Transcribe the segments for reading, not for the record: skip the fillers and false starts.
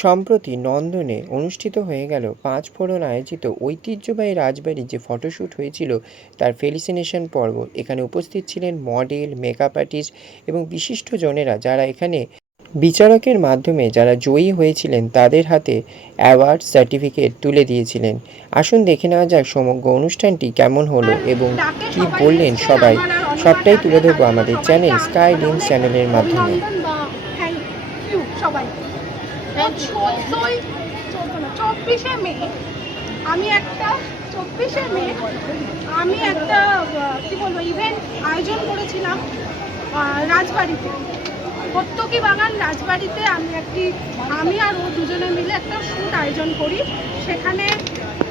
সম্প্রতি নন্দনে অনুষ্ঠিত হয়ে গেল পাঁচফোড়ন আয়োজিত ঐতিহ্যবাহী রাজবাড়ির যে ফটোশ্যুট হয়েছিল তার ফেলিসিনেশন পর্ব। এখানে উপস্থিত ছিলেন মডেল, মেকআপ আর্টিস্ট এবং বিশিষ্টজনেরা, যারা এখানে বিচারকের মাধ্যমে যারা জয়ী হয়েছিলেন তাদের হাতে অ্যাওয়ার্ড সার্টিফিকেট তুলে দিয়েছিলেন। আসুন দেখে নেওয়া যাক সমগ্র অনুষ্ঠানটি কেমন হলো এবং কি বললেন সবাই, সবটাই তুলে ধরবো আমাদের চ্যানেল স্কাই ড্রিমস চ্যানেলের মাধ্যমে। চব্বিশে মে আমি একটা কি বলবো ইভেন্ট আয়োজন করেছিলাম রাজবাড়িতে, প্রত্যেকই বাগান রাজবাড়িতে। আমি আর ও দুজনে মিলে একটা শ্যুট আয়োজন করি। সেখানে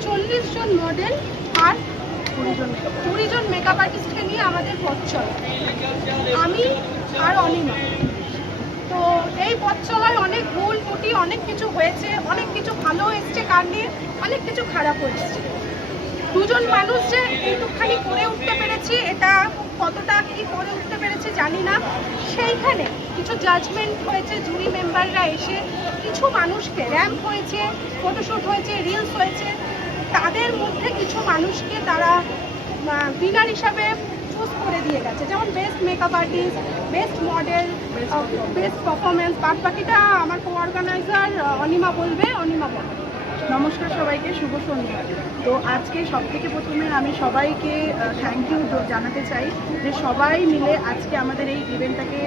40 জন মডেল আর 20 জন মেকআপ আর্টিস্টকে নিয়ে আমাদের পথ চলে, আমি আর অনিমা। তো এই পথ চলায় অনেক ভুল ত্রুটি, অনেক কিছু হয়েছে, অনেক কিছু ভালো এসছে কাণ্ডে, অনেক কিছু খারাপ হয়েছে। দুজন মানুষ যে এইটুকখানি করে উঠতে পেরেছি, এটা কতটা কি করে উঠতে পেরেছি জানি না। সেইখানে কিছু জাজমেন্ট হয়েছে, জুরি মেম্বাররা এসে কিছু মানুষকে, র্যাম্প হয়েছে, ফটোশ্যুট হয়েছে, রিলস হয়েছে, তাদের মধ্যে কিছু মানুষকে তারা উইনার হিসাবে চুজ করে দিয়ে গেছে। যেমন best makeup artist, best model, best performance. বাদ বাকিটা আমার কো অর্গানাইজার অনিমা বলবে। নমস্কার সবাইকে, শুভ সন্ধ্যা। তো আজকে সবথেকে প্রথমে আমি সবাইকে থ্যাংক ইউ জানাতে চাই যে সবাই মিলে আজকে আমাদের এই ইভেন্টটাকে,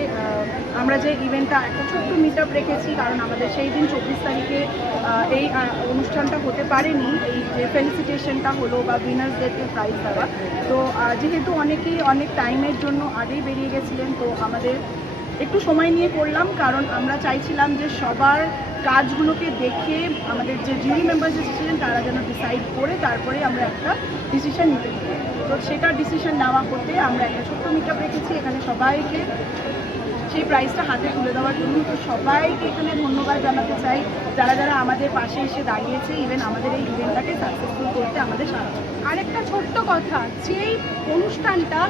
আমরা যে ইভেন্টটা একটা ছোট্ট মিট আপ রেখেছি, কারণ আমাদের সেই দিন 24 তারিখে এই অনুষ্ঠানটা হতে পারেনি, এই যে ফেলিসিটেশনটা হলো বা উইনার্সদেরকে প্রাইজ দেওয়া। তো যেহেতু অনেকেই অনেক টাইমের জন্য আগেই বেরিয়ে গেছিলেন, তো আমাদের একটু সময় নিয়ে করলাম, কারণ আমরা চাইছিলাম যে সবার কাজগুলোকে দেখে আমাদের যে জুরি মেম্বার্স ছিলেন তারা যেন ডিসাইড করে তারপরে আমরা একটা ডিসিশন নিতে পারি। তো সেটা ডিসিশন নেওয়া হতে আমরা একটা ছোট্ট মিট আপ রেখেছি এখানে সবাইকে সেই প্রাইজটা হাতে তুলে দেওয়ার জন্য। তো সবাইকে এখানে ধন্যবাদ জানাতে চাই, যারা যারা আমাদের পাশে এসে দাঁড়িয়েছে, ইভেন আমাদের এই ইভেন্টটাকে সাকসেসফুল করতে আমাদের সাহায্য। আরেকটা ছোট্ট কথা, যেই অনুষ্ঠানটা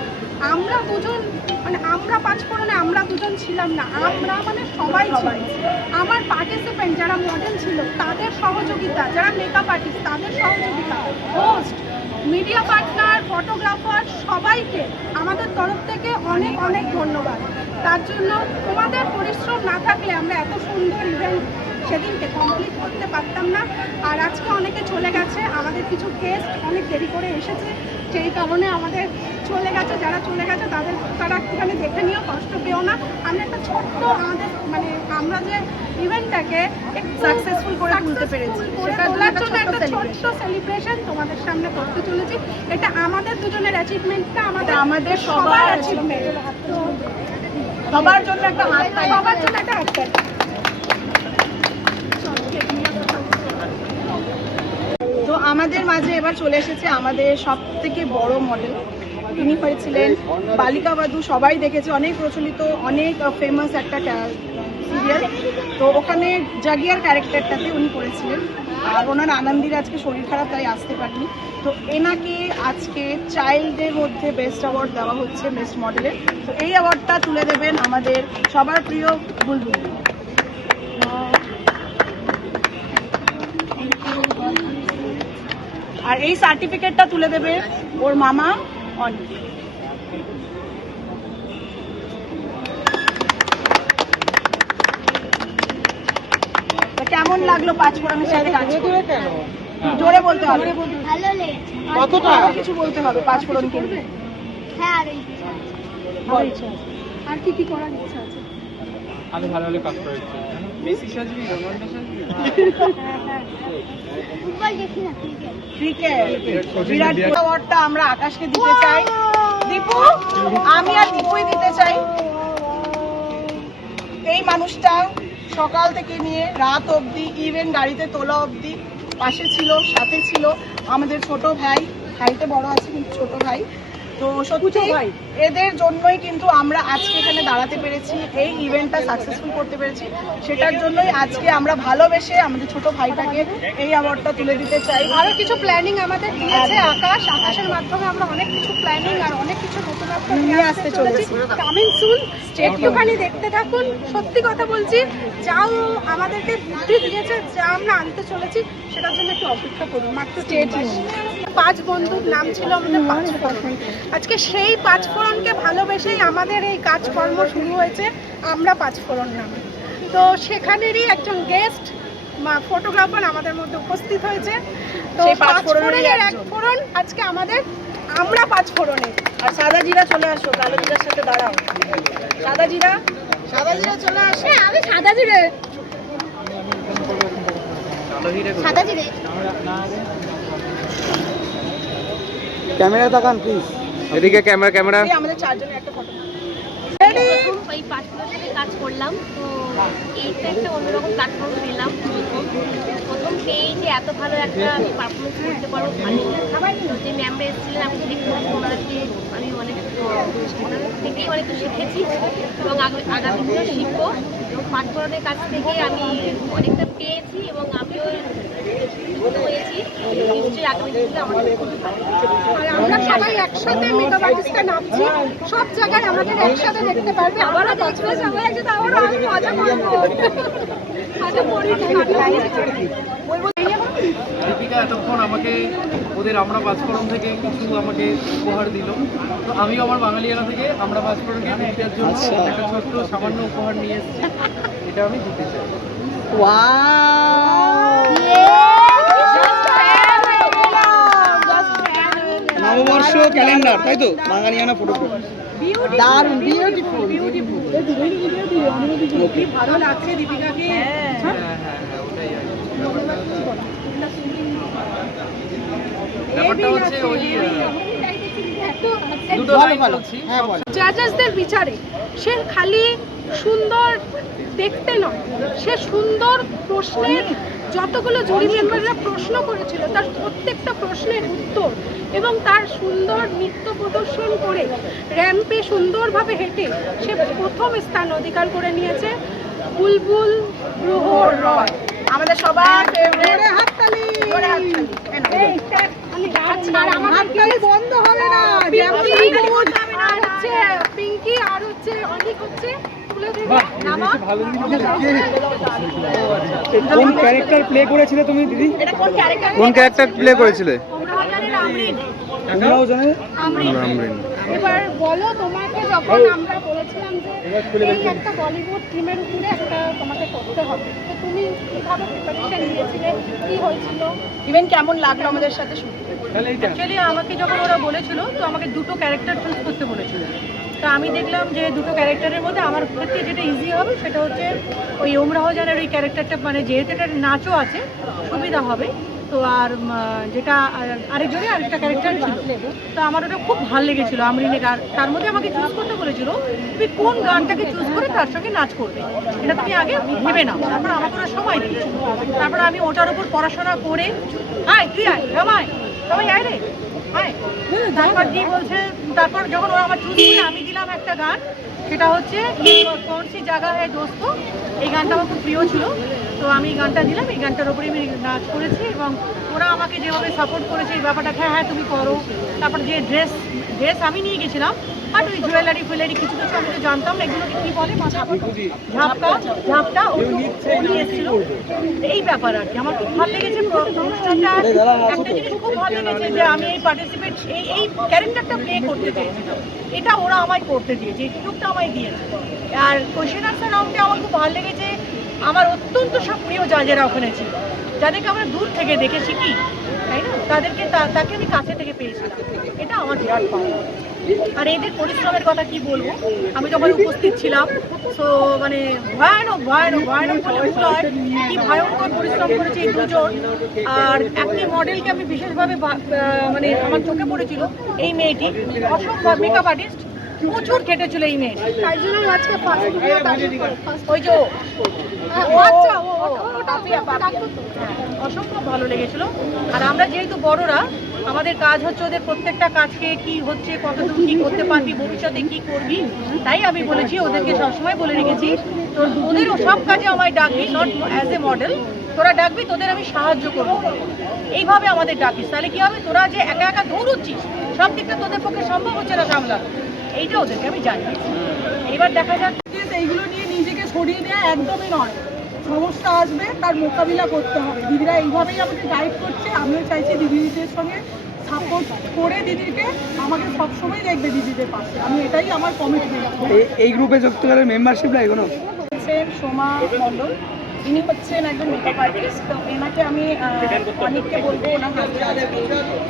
আমরা দুজন, মানে আমরা পাঁচফোড়নে আমরা দুজন ছিলাম না, আমরা মানে সবাই। আমার পার্টিসিপেন্ট যারা মডেল ছিল তাদের সহযোগিতা, যারা মেকআপ আর্টিস্ট তাদের সহযোগিতা, হোস্ট, মিডিয়া পার্টনার, ফটোগ্রাফার, সবাইকে আমাদের তরফ থেকে অনেক অনেক ধন্যবাদ। তার জন্য তোমাদের পরিশ্রম না থাকলে আমরা এত সুন্দর ইভেন্ট সেদিনকে কমপ্লিট করতে পারতাম না। আর আজকে অনেকে চলে গেছে, আমাদের কিছু গেস্ট অনেক দেরি করে এসেছে, সেই কারণে আমাদের চলে গেছে। যারা চলে গেছে তারা একটুখানি দেখে নিও, কষ্ট পেও না। আমরা একটা ছোট্ট আমাদের মানে আমরা যে ইভেন্টটাকে একটু সাকসেসফুল করে তুলতে পেরেছি, সেটা তোলার জন্য একটা ছোট্ট সেলিব্রেশন তোমাদের সামনে করতে চলেছি। এটা আমাদের দুজনের অ্যাচিভমেন্টটা, আমাদের সবার অ্যাচিভমেন্ট। তো সবার জন্য একটা হাত তালি, সবার জন্য একটা হাত তালি। তো আমাদের মাঝে এবার চলে এসেছে আমাদের সব থেকে বড় মডেল। তিনি হয়েছিলেন বালিকা বাদু, সবাই দেখেছে, অনেক প্রচলিত, অনেক ফেমাস একটা সিরিয়াল। তো ওখানে জাগিয়ার ক্যারেক্টারটাতে উনি করেছিলেন। আর ওনার আনন্দির আজকে শরীর খারাপ, তাই আসতে পারেনি। তো এনাকে আজকে চাইল্ডের মধ্যে বেস্ট অ্যাওয়ার্ড দেওয়া হচ্ছে, বেস্ট মডেলের। তো এই অ্যাওয়ার্ডটা তুলে দেবেন আমাদের সবার প্রিয় বুলবুল। আর এই সার্টিফিকেটটা তুলে দেবে ওর মামা অনি। কেমন লাগলো পাঁচফোড়নের সাথে কাজ করে? জোরে বলতে হবে, কতটা কিছু বলতে হবে পাঁচফোড়নকে নিয়ে। আর কি কি করার ইচ্ছা আছে? আরো ভালো ভালো কাজ করার ইচ্ছা। মেসি সাজবি, রোনাল্ডো সাজবি, ক্রিকেট বিরাট অ্যাওয়ার্ডটা আমরা আকাশকে দিতে চাই। দীপু, আমি আর দীপুই দিতে চাই। এই মানুষটা সকাল থেকে নিয়ে রাত অবধি, ইভেন গাড়িতে তোলা অবধি পাশে ছিল, সাথে ছিল। আমাদের ছোট ভাই, হাইটে বড় আছে কিন্তু ছোট ভাই। তো সত্যি এদের জন্যই কিন্তু আমরা আজকে এখানে দাঁড়াতে পেরেছি, এই ইভেন্টটা সাকসেসফুল করতে পেরেছি। সেটার জন্যই আজকে আমরা ভালোবেসে আমাদের ছোট ভাইটাকে এই অ্যাওয়ার্ডটা তুলে দিতে চাই। আরো কিছু প্ল্যানিং আমাদের দিয়েছে আকাশের মাধ্যমে আমরা অনেক কিছু প্ল্যানিং আর অনেক কিছু নতুনত্ব নিয়ে আসতে চলেছি। কামিং সুন, একটুখানি দেখতে থাকুন। সত্যি কথা বলছি, যাও আমাদেরকে বুদ্ধি দিয়েছে, যা আমরা আনতে চলেছি সেটার জন্য একটু অপেক্ষা করুন। মাত্র 5 বন্ধুর নাম ছিল আমাদের 5 ফোড়ন। আজকে সেই 5 ফোড়নকে ভালোবেসেই আমাদের এই কাজকর্ম শুরু হয়েছে আমরা 5 ফোড়ন নামে। তো সেখানেরই একজন গেস্ট ফটোগ্রাফার আমাদের মধ্যে উপস্থিত হয়েছে। তো সেই 5 5 ফোড়নের এক ফোড়ন আজকে আমাদের আমরা 5 ফোড়নে। আর সাদা জিরা চলে আসো, কালো জিরার সাথে দাঁড়াও। সাদা জিরা চলে আসে। আমি সাদা জিরে ক্যামেরা তাকান প্লিজ, এদিকে ক্যামেরা। এই আমাদের 4 জনের একটা ফটো। এই পার্টনার সাথে কাজ করলাম, তো এইটা একটা অন্যরকম প্ল্যাটফর্ম পেলাম। প্রথম পেয়ে যে এত ভালো একটা পারফরমেন্স করতে পারবো, তো যে ম্যামরা এসেছিলেন আমি দেখতে ওনাদেরকে আমি অনেক ওনাদের থেকেই অনেক শিখেছি এবং আগামী দিনেও শিখবো। এবং পাঠকরণের কাছ থেকে আমি অনেকটা পেয়েছি এবং আমিও হয়েছি। নিশ্চয়ই আগামী দিনে আমাদের খুবই ভালো। আর আমরা সবাই একসাথে মেকআপ আর্টিস্টে নামছি, সব জায়গায় আমাদের একসাথে দেখতে পারবে। আবারও দেখবে সবাই একসাথে, আবারও আমি মজা করবো। আচ্ছা, দীপিকা এতক্ষণ আমাকে ওদের আমরা পাঁচফোড়ন থেকে কিছু আমাকে উপহার দিল, তো আমিও আমার বাঙালিয়ানা থেকে আমরা পাঁচফোড়নকে দীপিকার জন্য একটা ছোট্ট সামান্য উপহার নিয়ে এসেছি, এটা আমি দিতে চাই। নববর্ষ ক্যালেন্ডার, তাই তো? বাঙালিয়ানা ফটোগ্রাফি, দারুণ, বিউটিফুল। ভালো লাগছে দীপিকাকে। হ্যাঁ, ওটাই আর কি। ব্যাপারটা হচ্ছে ওই দুটো লাইন বলছি। জাজেসদের বিচারে সে খালি সুন্দর দেখতে নয়, সে সুন্দর প্রশ্নের যতগুলো জুরি মেম্বাররা প্রশ্ন করেছিল তার প্রত্যেকটা প্রশ্নের উত্তর এবং তার সুন্দর নৃত্য প্রদর্শন করে র্যাম্পে সুন্দরভাবে হেঁটে সে প্রথম স্থান অধিকার করে নিয়েছে। বুলবুল গ্রহ রয় আমাদের সবার ফেভারিট। হাততালি। বন্ধ হবে না। পিঙ্কি আর হচ্ছে অনেক হচ্ছে তুলে দেবে। কোন ক্যারেক্টার প্লে করেছিলে তুমি দিদি? এটা কোন ক্যারেক্টার? কোন ক্যারেক্টার প্লে করেছিলে? আমরিন। তোমরাও জানো? আমরিন। এবার বলো, তোমাকে যখন আমরা বলেছিলাম যে এই একটা বলিউড থিমের উপরে একটা তোমাকে করতে হবে, তো তুমি কিভাবে প্রিপারেশন নিয়েছিলে, কি হয়েছিল, ইভেন কেমন লাগলো আমাদের সাথে শুনতে? অ্যাকচুয়ালি আমাকে যখন ওরা বলেছিল তো আমাকে দুটো ক্যারেক্টার চুজ করতে বলেছিল। তো আমি দেখলাম যে দুটো ক্যারেক্টারের মধ্যে আমার ক্ষেত্রে যেটা ইজি হবে সেটা হচ্ছে ওই ওমরাহজানের ওই ক্যারেক্টারটা, মানে যেহেতু এটার নাচও আছে সুবিধা হবে। তো আর যেটা আরেকজনের আরেকটা ক্যারেক্টার ছিল, তো আমার ওটা খুব ভালো লেগেছিলো আমরিনের গান। তার মধ্যে আমাকে চুজ করতে বলেছিল তুমি কোন গানটাকে চুজ করে তার সঙ্গে নাচ করবে, এটা তুমি আগে ভেবে নাও। তারপর আমাকে ওরা সময় দিয়েছিল, তারপর আমি ওটার উপর পড়াশোনা করে আয় তুই আয় রমায় সবাই আয় রে আয়, তারপর দিয়ে বলছে, তারপর যখন ওরা আমার চুজ করে আমি দিলাম একটা গান, সেটা হচ্ছে কোন সি জায়গা হ্যায় দোস্ত। এই গানটা আমার খুব প্রিয় ছিল, তো আমি এই গানটা দিলাম। এই গানটার উপরে আমি নাচ করেছি এবং ওরা আমাকে যেভাবে সাপোর্ট করেছে এই ব্যাপারটা, হ্যাঁ হ্যাঁ তুমি করো। তারপর যে ড্রেস আমি নিয়ে গেছিলাম, আর ওই জুয়েলারি ফুয়েলারি কিছু কিছু আমি তো জানতাম না এগুলোকে কী বলে, ঝাপটা ও নিয়ে এসেছিল। এই ব্যাপার আর কি আমার খুব ভালো লেগেছে অনুষ্ঠানটা। একটা জিনিস খুব ভালো লেগেছে যে আমি এই পার্টিসিপেট এই ক্যারেক্টারটা প্লে করতে চেয়েছিলাম, এটা ওরা আমায় করতে দিয়েছে, এই সুযোগটা আমায় দিয়েছে। আর কোয়েশ্চেন আনসার রাউন্ডে আমার খুব ভালো লেগেছে, আমার অত্যন্ত সব প্রিয় জাজেরা ওখানে ছিল, যাদেরকে আমরা দূর থেকে দেখে শিখি, তাই না, তাকে আমি কাছে থেকে পেয়েছিলাম, এটা আমার বিরাট পাওয়া। আর এদের পরিশ্রমের কথা কি বলবো, আমি যখন উপস্থিত ছিলাম তো মানে ভয়ানক ভয়ানক ভয়ানক বলে ভুল হয়, কি ভয়ঙ্কর পরিশ্রম করেছে এই দুজন। আর একটি মডেলকে আমি বিশেষভাবে মানে আমার চোখে পড়েছিল, এই মেয়েটি অসম্ভব মেকআপ আর্টিস্ট, প্রচুর খেটেছিল এই মেয়ে, তাই জন্য আজকে ফার্স্ট ওই যে আচ্ছা ওটা ডাকবো তো। অসম্ভব ভালো লেগেছিল। আর আমরা যেহেতু বড়রা, আমাদের কাজ হচ্ছে ওদের প্রত্যেকটা কাজকে কি হচ্ছে, কতদূর কি করতে পারবি, ভবিষ্যতে কি করবি, তাই আমি বলেছি ওদেরকে সবসময় বলে রেখেছি তো ওদের সব কাজে আমায় ডাকবি, নট অ্যাজ এ মডেল, তোরা ডাকবি, তোদের আমি সাহায্য করবো, এইভাবে আমাদের ডাকিস, তাহলে কি হবে, তোরা যে একা একা দৌড়চ্ছিস সব দিকটা তোদের পক্ষে সম্ভব হচ্ছে না সামলানো, এইটা ওদেরকে আমি জানিয়েছি। এবার দেখা যাক। এইগুলো নিয়ে নিজেকে সরিয়ে দেওয়া একদমই নয়, সমস্যা আসবে তার মোকাবিলা করতে হবে। দিদিরা এইভাবেই আমাকে গাইড করছে, আমিও চাইছি দিদিদের সঙ্গে সাপোর্ট করে দিদিকে আমাকে সবসময় দেখবে দিদিদের পাশে, আমি এটাই আমার কমিটমেন্ট। এই গ্রুপে যুক্ত করে মেম্বারশিপ না এগুলো হচ্ছেন সোমা মণ্ডল, ইনি হচ্ছেন একজন মেকআপ আর্টিস্ট। তো এনাকে আমি অনেককে বলবো ওনার হাতে আজকে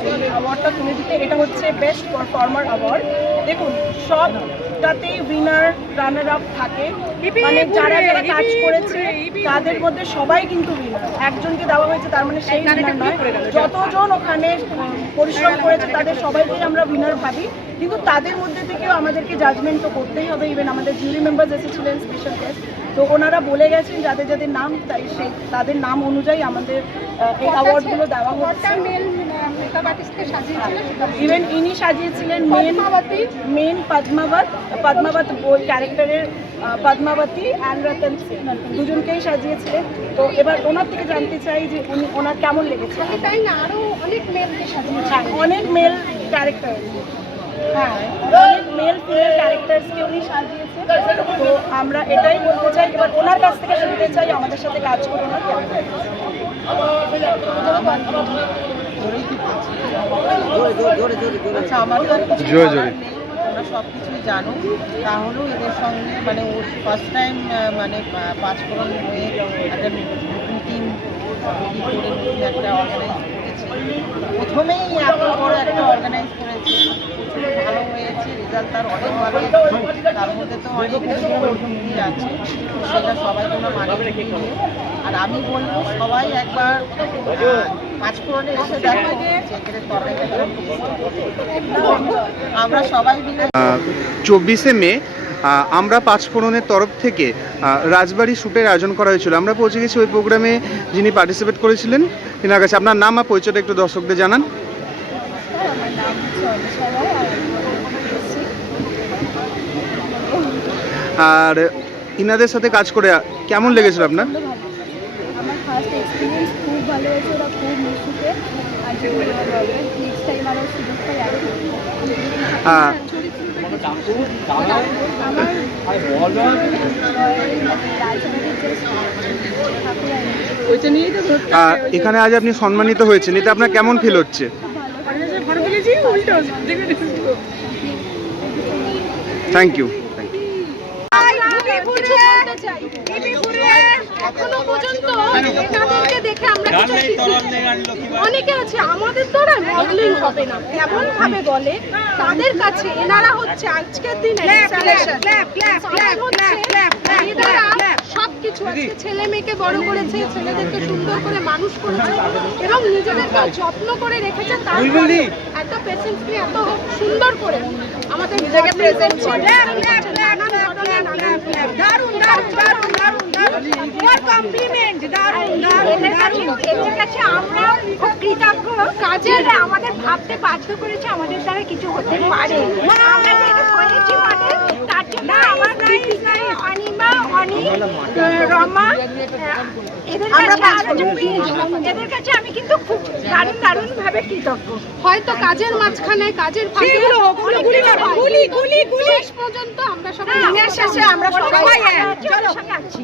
এই অ্যাওয়ার্ডটা তুলে দিতে। এটা হচ্ছে বেস্ট পারফর্মার অ্যাওয়ার্ড। দেখুন সবটাতেই উইনার রানার আপ থাকে, মানে যারা যারা কাজ করেছে তাদের মধ্যে সবাই কিন্তু উইনার, একজনকে দেওয়া হয়েছে তার মানে সেই উইনার নয়, যতজন ওখানে পরিশ্রম করেছে তাদের সবাইকেই আমরা উইনার ভাবি, কিন্তু তাদের মধ্যে থেকেও আমাদেরকে জাজমেন্ট তো করতেই হবে। ইভেন আমাদের জুরি মেম্বার্স এসেছিলেন স্পেশাল গেস্ট, তো ওনারা বলে গেছেন যাদের যাদের নাম, তাই সেই তাদের নাম অনুযায়ী আমাদের এই অ্যাওয়ার্ডগুলো দেওয়া হচ্ছে। মেকআপ আর্টিস্টকে সাজিয়েছিলেন, ইভেন ইনি সাজিয়েছিলেন মেন পদ্মাবত ওই ক্যারেক্টারের পদ্মাবতী অ্যান্ড রতন সিং, দুজনকেই সাজিয়েছিলেন। তো এবার ওনার থেকে জানতে চাই যে উনি ওনার কেমন লেগেছে। তাই না আরো অনেক মেয়েকে সাজিয়েছে, অনেক মেল ক্যারেক্টার, হ্যাঁ অনেক মেল ফিমেল ক্যারেক্টার্সকে উনি সাজিয়েছেন। তো আমরা এটাই বলতে চাই, এবার ওনার কাছ থেকে শুনতে চাই আমাদের সাথে কাজ করে ওনার কেমন লেগেছে। আচ্ছা, আমার তো আর কিছু বলার নেই, তোমরা সব কিছুই জানো, তাহলেও এদের সঙ্গে মানে ও ফার্স্ট টাইম মানে পাঁচফোড়ন হয়ে একটা নতুন টিম করে নতুন একটা অর্গানাইজ করেছে, প্রথমেই এত বড় একটা অর্গানাইজ করেছে, প্রচুর ভালো হয়েছে, রেজাল্ট তার অনেক ভালো, তার মধ্যে তো অনেক কিছু আছে, সেটা সবাই তোমরা মানে নিও। আর আমি বলবো সবাই একবার পাঁচফোড়নে এসে দেখো যে চিকেনের তরকারিটা আমরা সবাই মিলে। 24শে মে আমরা পাঁচফোড়নের তরফ থেকে রাজবাড়ি শ্যুটের আয়োজন করা হয়েছিল। আমরা পৌঁছে গেছি ওই প্রোগ্রামে, যিনি পার্টিসিপেট করেছিলেন তিনার কাছে। আপনার নাম আর পরিচয়টা একটু দর্শকদের জানান। আমার নাম হচ্ছে অনিশা রায়, আর ইনাদের সাথে কাজ করে কেমন লেগেছিল আপনার? আমার ফার্স্ট এক্সপিরিয়েন্স খুব ভালো হয়েছে, ওরা খুব মিশুকে, আর যদি নেক্সট টাইম আরও সুযোগ পাই আরও এখানে আজ আপনি সম্মানিত হয়েছেন, এতে আপনার কেমন ফিল হচ্ছে? Thank you. এখনো পর্যন্ত এনাদেরকে দেখে আমরা কিছু শিখি। অনেকে আছে আমাদের দ্বারা মডেলিং হবে না এমন ভাবে বলে, তাদের কাছে এনারা হচ্ছে আজকের দিনে সবকিছু আজকে ছেলে মেয়েকে বড় করেছে, ছেলেদেরকে সুন্দর করে মানুষ করেছে এবং নিজেদেরকে যত্ন করে রেখেছে, তারপরে এত পেশেন্স নিয়ে এত সুন্দর করে আমাদের নিজেকে প্রেজেন্ট করে। আমরা খুব কৃতজ্ঞ, কাজের আমাদের ভাবতে বাধ্য করেছে আমাদের দ্বারা কিছু হতে পারে, আমরা যেটা করেছি তার জন্য আমার অনিমা রমা এদের কাছে আমি কিন্তু খুব দারুণ ভাবে কৃতজ্ঞ। হয়তো কাজের মাঝখানে কাজের শেষ পর্যন্ত আমরা সবাই আছি।